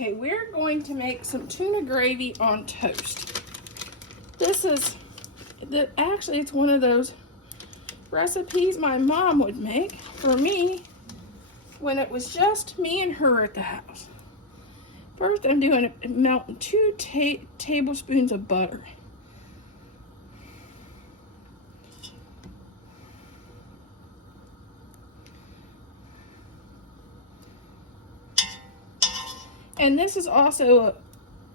Okay, we're going to make some tuna gravy on toast. This is, actually it's one of those recipes my mom would make for me when it was just me and her at the house. First, I'm doing melting 2 tablespoons of butter. And this is also a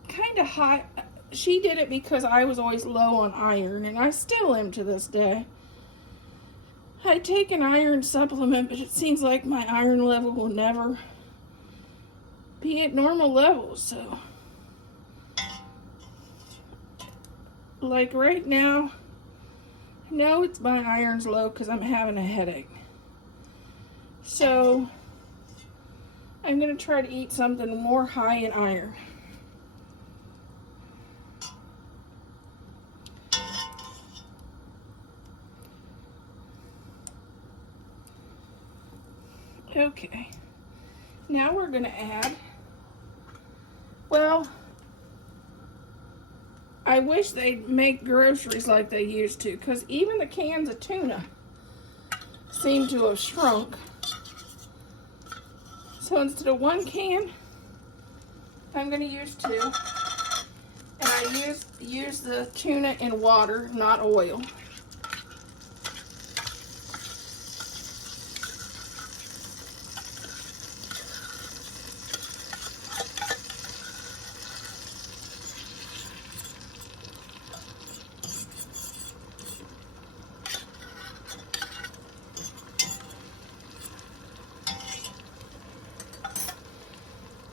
kind of high. She did it because I was always low on iron, and I still am to this day. I take an iron supplement, but it seems like my iron level will never be at normal levels. So, like right now, I know it's my iron's low because I'm having a headache. So, I'm going to try to eat something more high in iron. Okay, now we're going to add, well, I wish they'd make groceries like they used to, because even the cans of tuna seem to have shrunk. So instead of 1 can, I'm going to use 2. And I use the tuna in water, not oil.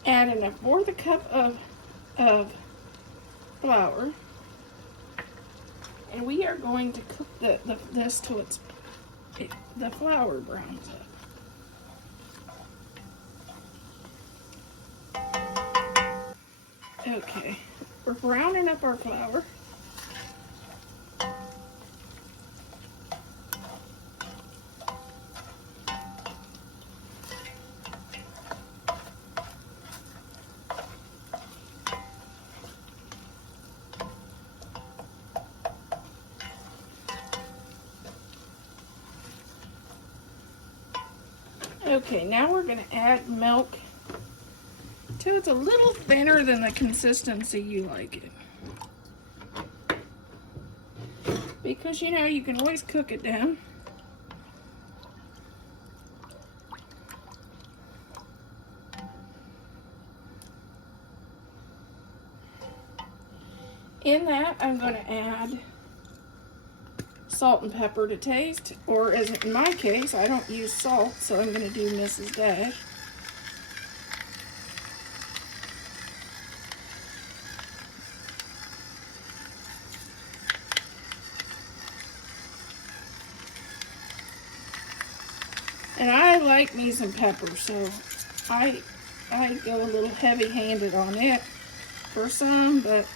Add in 1/4 cup of flour, and we are going to cook this till the flour browns up. Okay, we're browning up our flour. Okay, now we're going to add milk till it's a little thinner than the consistency you like it. Because, you know, you can always cook it down. In that, I'm going to add salt and pepper to taste, or as in my case, I don't use salt, so I'm going to do Mrs. Dash. And I like me some pepper, so I go a little heavy-handed on it for some, but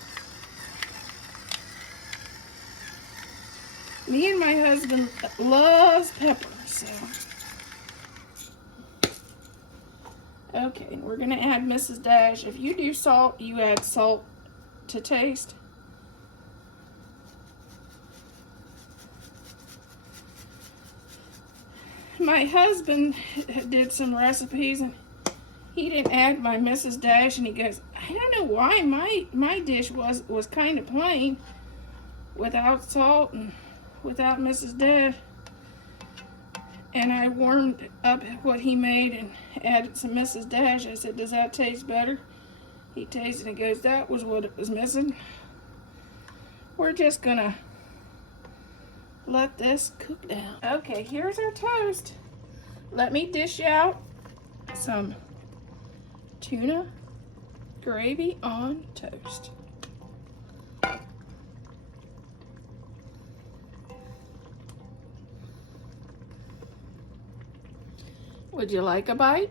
me and my husband loves pepper, so. Okay, and we're gonna add Mrs. Dash. If you do salt, you add salt to taste. My husband did some recipes and he didn't add my Mrs. Dash, and he goes, I don't know why my dish was kind of plain without salt and without Mrs. Dash. And I warmed up what he made and added some Mrs. Dash. I said, does that taste better? He tasted it and goes, that was what it was missing. We're just gonna let this cook down. Okay, here's our toast. Let me dish out some tuna gravy on toast. Would you like a bite?